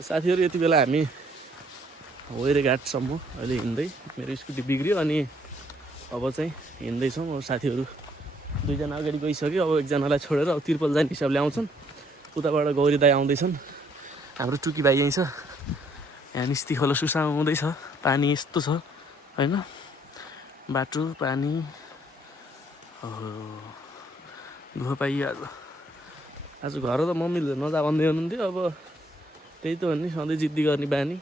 साथीहरू यति बेला हामी वेरेघाटसम्म अहिले हिँड्दै मेरो स्कुटी बिग्रियो अनि अब चाहिँ हिँड्दैछौँ। अब साथीहरू 2 जना अगाडि गइसक्यो। अब एकजनालाई छोडेर अब तिर्पल जाने हिसाबले आउँछन्। उताबाट गौरी दाई आउँदैछन्। हाम्रो टुकी भाइ यहीँ छ। यहाँ निस्ती खोला सुसाउँदैछ। पानी यस्तो छ होइन, बाटो पानी दुःख पाइयो। आज घर त मम्मीले नजा भन्दै हुनुहुन्थ्यो। अब त्यही त हो नि, सधैँ जिद्दी गर्ने बानी।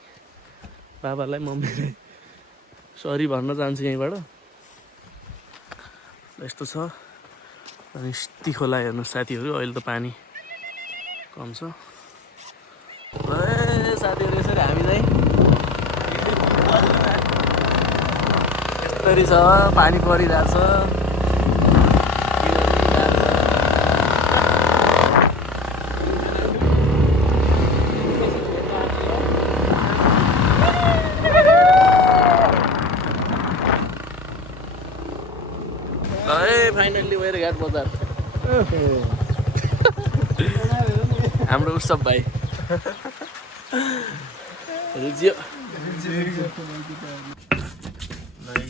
बाबालाई मम्मीलाई सरी भन्न चाहन्छु यहीँबाट। यस्तो छ। अनि निस्ती खोला हेर्नु साथीहरू, अहिले त पानी कम छ। साथीहरू यसरी हामी चाहिँ यसरी छ, पानी परिरहेछ। फाइनल्ली वेरेघाट बजार हाम्रो उत्सव भाइ रुजियो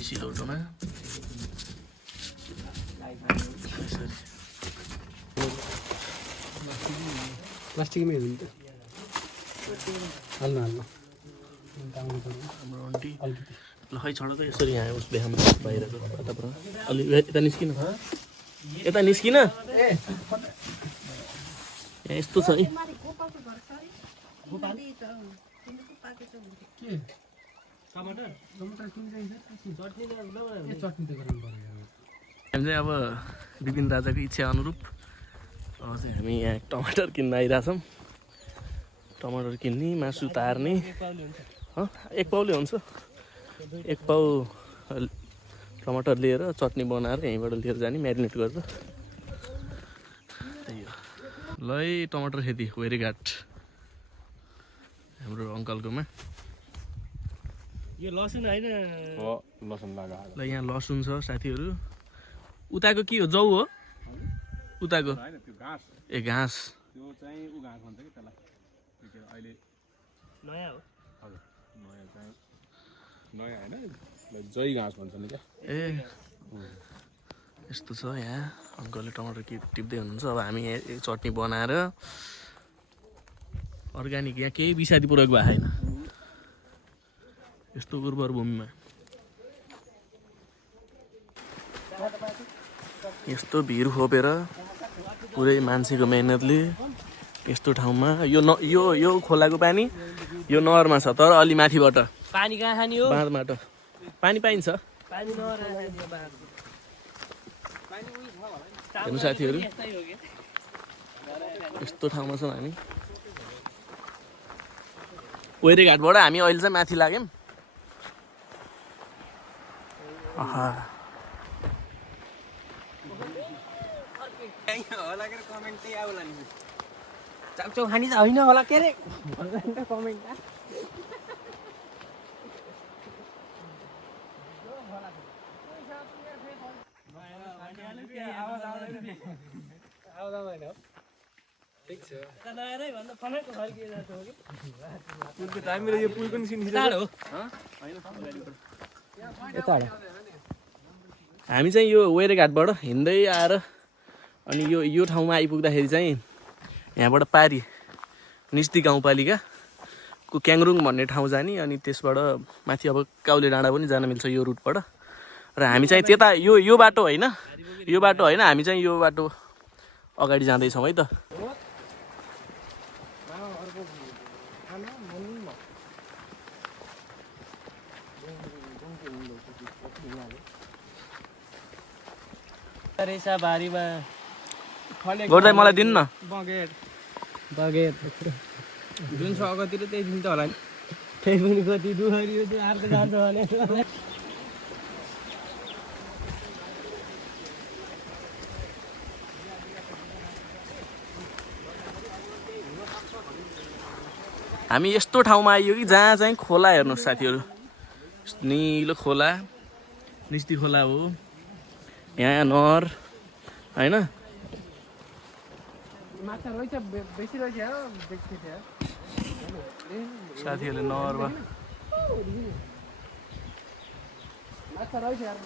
सिलौटोमा प्लास्टिकमै हुन्छ हाल्नु हाम्रो आन्टी ल खै छोड त यसरी यहाँ उस बिहामा बाहिरको वातावरण अलि यता निस्किन, यता निस्किन। यहाँ यस्तो छ है। हामी चाहिँ अब विपिन राजाको इच्छा अनुरूप अब चाहिँ हामी यहाँ टमाटर किन्न आइरहेछौँ। टमाटर किन्ने, मासु तार्ने। एक पाउले हुन्छ। 1 पाउ टमाटर लिएर चटनी बनाएर यहीँबाट लिएर जाने, म्यारिनेट गरेर। त्यही हो। ल है टमाटर खेती वेरेघाट हाम्रो अङ्कलकोमा। यो लसुन होइन, लसुन लगा। ल यहाँ लसुन छ साथीहरू। उताको के हो, जौ हो उताको? ए घाँस। त्यो चाहिँ उ घाँस भन्छ कि त्यसलाई, अहिले नयाँ हो। हजुर नयाँ चाहिँ नयाँ होइन, जय घाँस भन्छ नि क्या। ए यस्तो छ। यहाँ अङ्कलले टमाटर टिप्दै हुनुहुन्छ। अब हामी यहाँ चटनी बनाएर अर्ग्यानिक, यहाँ केही विषादी प्रयोग भएको छैन यस्तो उर्वर भूमिमा। यस्तो भिर खोपेर पुरै मान्छेको मेहनतले यस्तो ठाउँमा यो खोलाको पानी यो नहरमा छ, तर अलि माथिबाट पानी कहाँ खाने हो? बाँधबाट पानी पाइन्छ। पानी हेर्नु साथीहरू यस्तो ठाउँमा छौँ हामी। वेरेघाटबाट हामी अहिले चाहिँ माथि लाग्यौँ। चाउचाउ खानी त होइन होला के अरे कमेन्ट। यो पुलको निस्किन्छ। हामी चाहिँ यो वेरेघाटबाट हिँड्दै आएर अनि यो ठाउँमा आइपुग्दाखेरि चाहिँ यहाँबाट पारी निस्ती गाउँपालिकाको क्याङरुङ भन्ने ठाउँ जाने, अनि त्यसबाट माथि अब काउले डाँडा पनि जान मिल्छ यो रुटबाट। र हामी चाहिँ त्यता यो बाटो होइन, हामी चाहिँ यो बाटो अगाडि जाँदैछौँ है त। गोर्दै मलाई दिनु न। बगेर जुन छ अगतिर त्यही दिन त होला नि। त्यही पनि कति दुखरियो त्यो अर्को जान्छ भने। हामी यस्तो ठाउँमा आइयो कि जहाँ चाहिँ खोला हेर्नुहोस् साथीहरू, निलो खोला, निस्ती खोला हो। यहाँ नहर होइन, माछा रहेछ बेसी रहेछ हो, बेसी थियो। साथीहरूले नर्वा माछा रहेछ यार